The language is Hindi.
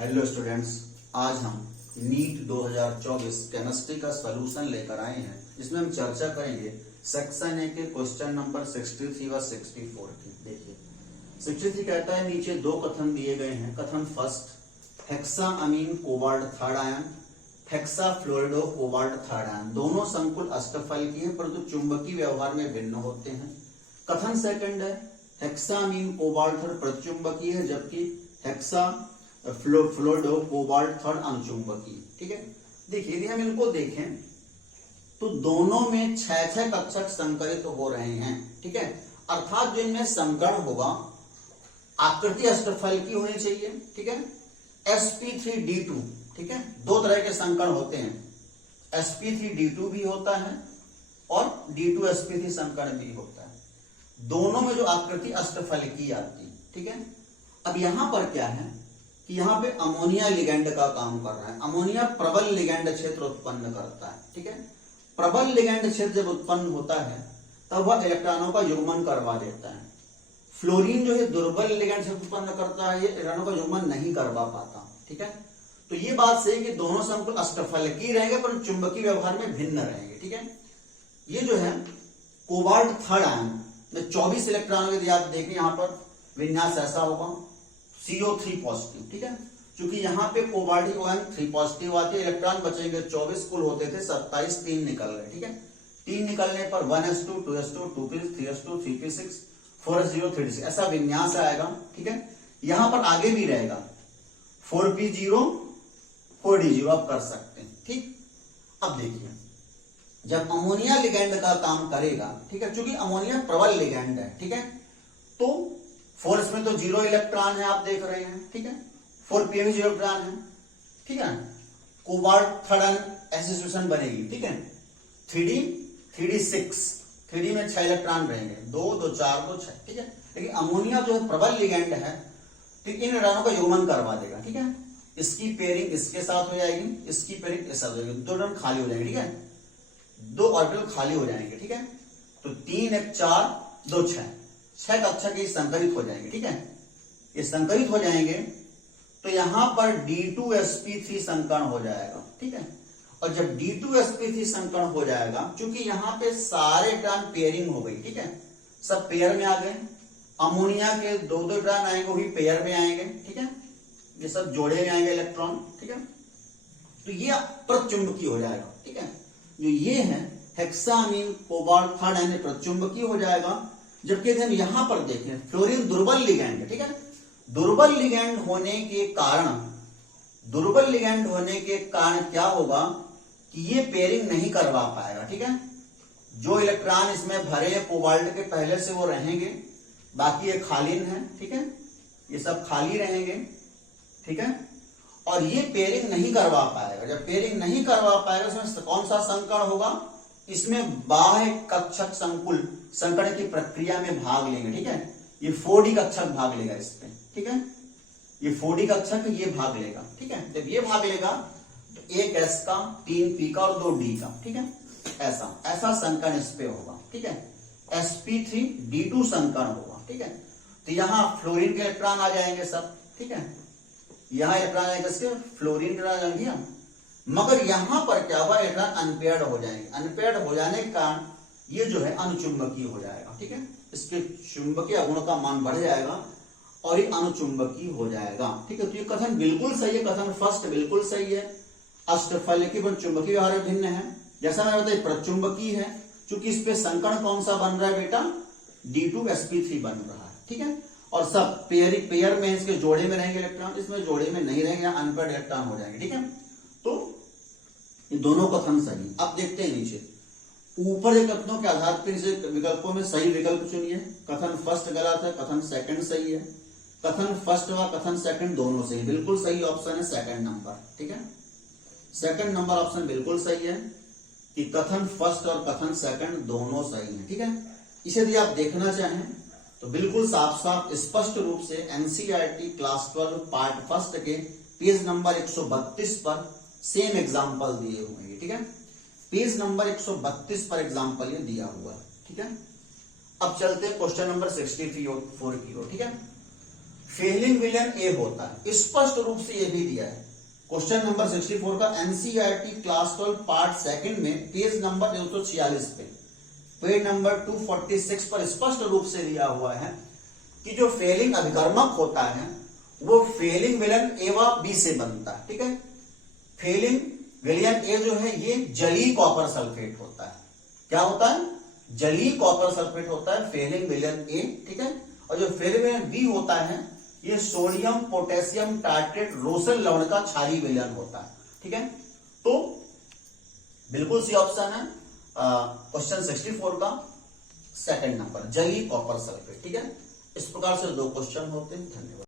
हेलो स्टूडेंट्स, आज हम नीट 2024 केमिस्ट्री का सॉल्यूशन लेकर आए हैं, जिसमें हम चर्चा करेंगे सेक्शन ए के क्वेश्चन नंबर 63 व 64 की। देखिए 63 कहता है नीचे दो कथन दिए गए हैं। कथन first, hexaammine cobalt third ion, hexafluorido cobalt third ion दोनों संकुल अष्टफलकीय हैं परंतु चुंबकीय व्यवहार में भिन्न होते हैं। कथन सेकंड है, हेक्साअमीन कोबाल्ट थर्ड प्रतिचुंबकीय है जबकि हेक्सा फ्लोरिडो कोबाल्ट थर्ड अनुचुंबकीय। ठीक है, देखिए यदि हम इनको देखें तो दोनों में 6 कक्षक संकरित हो रहे हैं। ठीक है, अर्थात जो इनमें संकरण होगा आकृति अष्टफलकीय होनी चाहिए। ठीक है, sp3d2। ठीक है, दो तरह के संकरण होते हैं, sp3d2 भी होता है और d2sp3 संकरण भी होता है। दोनों में जो आकृति अष्टफलकीय आती है। ठीक है, अब यहां पर क्या है कि यहाँ पे अमोनिया लिगैंड का काम कर रहा है। अमोनिया प्रबल लिगैंड क्षेत्र उत्पन्न करता है। ठीक है, प्रबल लिगैंड क्षेत्र जब उत्पन्न होता है तब वह इलेक्ट्रॉनों का युग्मन करवा देता है। फ्लोरीन जो है दुर्बल लिगैंड क्षेत्र उत्पन्न करता है, ये इलेक्ट्रॉनों का युग्मन नहीं करवा पाता। ठीक है, तो ये बात सही कि दोनों संकुल अष्टफलकीय रहेंगे पर चुंबकीय व्यवहार में भिन्न रहेंगे। ठीक है, ये जो है कोबाल्ट थर्ड आयन में 24 इलेक्ट्रॉनों यदि आप देखें, यहाँ पर विन्यास ऐसा होगा CO3 पॉजिटिव। ठीक है, क्योंकि यहाँ पे कोबाल्ट की आयन 3 पॉजिटिव आती है, इलेक्ट्रॉन बचेंगे 24, कुल होते थे 27, 3 निकल गए। ठीक है, 3 निकलने पर 1s2 2s2 2p 3s2 3p6 4s0 3d6 ऐसा विन्यास आएगा। ठीक है, यहां पर आगे भी रहेगा 4p0 4d0 आप कर सकते हैं। ठीक, अब देखिए जब अमोनिया लिगैंड का काम करेगा, ठीक है, क्योंकि अमोनिया प्रबल लिगैंड है। ठीक है, तो फोर्स में तो 0 इलेक्ट्रॉन है, आप देख रहे हैं। ठीक है, 4p में 0 इलेक्ट्रॉन है। ठीक है, कोबाल्ट थर्ड आयन ऐसी सिचुएशन बनेगी। ठीक है, 3d6 3d में 6 इलेक्ट्रॉन रहेंगे, 2 2 4 2 6। ठीक है, लेकिन अमोनिया जो है प्रबल लिगैंड है, तो इन इलेक्ट्रॉनों का युग्मन करवा देगा। ठीक है, इसकी पेयरिंग इसके साथ हो जाएगी, इसकी पेयरिंग इसके साथ हो जाएगी, 2 इलेक्ट्रॉन खाली हो जाएंगे। ठीक है, 2 ऑर्बिटल खाली हो जाएंगे। ठीक है, तो 3 1 4 2 6 कक्षक ये संकरित हो जाएंगे। ठीक है, ये संकरित हो जाएंगे तो यहां पर D2sp3 संकरण हो जाएगा। ठीक है, और जब D2sp3 संकरण हो जाएगा, क्योंकि यहां पे सारे इलेक्ट्रॉन पेयरिंग हो गई। ठीक है, सब पेयर में आ गए, अमोनिया के 2 इलेक्ट्रॉन आएंगे, वो भी पेयर में आएंगे। ठीक है, ये सब जोड़े में आएंगे इलेक्ट्रॉन। ठीक है, तो ये प्रतिचुंबकीय हो जाएगा। ठीक है, जो ये है हेक्साअमीन कोबाल्ट थर्ड आयन प्रतिचुंबकीय हो जाएगा। जबकि हम यहां पर देखें फ्लोरीन दुर्बल लिगैंड है। ठीक है, दुर्बल लिगैंड होने के कारण क्या होगा कि ये पेयरिंग नहीं करवा पाएगा। ठीक है, जो इलेक्ट्रॉन इसमें भरे कोबाल्ट के पहले से वो रहेंगे, बाकी ये खाली है। ठीक है, ये सब खाली रहेंगे। ठीक है, और ये पेयरिंग नहीं करवा पाएगा। जब पेयरिंग नहीं करवा पाएगा इसमें कौन सा संकरण होगा, इसमें बाह्य कक्षक संकुल संकरण की प्रक्रिया में भाग लेंगे। ठीक है, ये 4d कक्षक भाग लेगा इसमें। ठीक है, ये 4d कक्षक ये भाग लेगा। ठीक है, जब ये भाग लेगा तो 1 s का 3 p का और 2 d का। ठीक है, ऐसा संकरण इस पे होगा। ठीक है, sp3d2 संकरण होगा। ठीक है, तो यहां फ्लोरीन के इलेक्ट्रॉन आ जाएंगे सब। ठीक है, यहां इलेक्ट्रॉन आएगा फ्लोरीन के, मगर यहां पर क्या हुआ, इलेक्ट्रॉन अनपेयर्ड हो जाएंगे। अनपेयर्ड हो जाने के कारण ये जो है अनुचुंबकीय हो जाएगा। ठीक है, इसके चुंबकीय गुण का मान बढ़ जाएगा और ये अनुचुंबकीय हो जाएगा। ठीक है, तो ये कथन बिल्कुल सही है, कथन फर्स्ट बिल्कुल सही है। अष्टफलकीय पर चुंबकीय व्यवहार भिन्न है, जैसा मैंने बताया प्रतिचुंबकीय है, क्योंकि इस पे संकरण कौन सा बन रहा है बेटा, D2sp3 बन रहा है। ठीक है, और सब पेयर में इसके जोड़े में रहेंगे इलेक्ट्रॉन, इसमें जोड़े में नहीं रहेंगे, अनपेयर्ड इलेक्ट्रॉन हो जाएंगे। ठीक है, तो ये दोनों कथन सही। अब देखते हैं नीचे, ऊपर के कथनों के आधार पर नीचे विकल्पों में सही विकल्प चुनिए। कथन फर्स्ट गलत है, कथन सेकंड सही है। कथन फर्स्ट व कथन सेकंड दोनों सही, बिल्कुल सही ऑप्शन है सेकंड नंबर। ठीक है, सेकंड नंबर ऑप्शन बिल्कुल सही है कि कथन फर्स्ट और कथन सेकंड दोनों सही है। ठीक है, इसे यदि आप देखना चाहें तो बिल्कुल साफ साफ स्पष्ट रूप से एनसीईआरटी क्लास 12 पार्ट फर्स्ट के पेज नंबर 132 पर सेम एग्जाम्पल दिए हुए हैं। ठीक है, पेज नंबर 132 पर एग्जाम्पल ये दिया हुआ है। ठीक है, अब चलते हैं क्वेश्चन नंबर 63 की ओर। ठीक है, फेलिंग विलेन ए होता है, स्पष्ट रूप से ये भी दिया है। क्वेश्चन नंबर 64 का एनसीईआरटी क्लास 12 पार्ट सेकंड में पेज नंबर 246 पे, पेज नंबर 246 पर स्पष्ट रूप से दिया हुआ है कि जो फेलिंग अभिकर्मक होता है वो फेलिंग विलेन ए व बी से बनता है। ठीक है, फेलिंग विलेन ए जो है ये जलीय कॉपर सल्फेट होता है। क्या होता है? जलीय कॉपर सल्फेट होता है फेलिंग विलेन ए। ठीक है, और जो फेलिंग विलेन बी होता है ये सोडियम पोटेशियम टार्ट्रेट रोसेल लवण का क्षारीय विलयन होता है। ठीक है, तो बिल्कुल सी ऑप्शन है क्वेश्चन 64 का सेकंड नंबर, जलीय कॉपर सल्फेट। ठीक है, इस प्रकार से 2 क्वेश्चन होते हैं। धन्यवाद।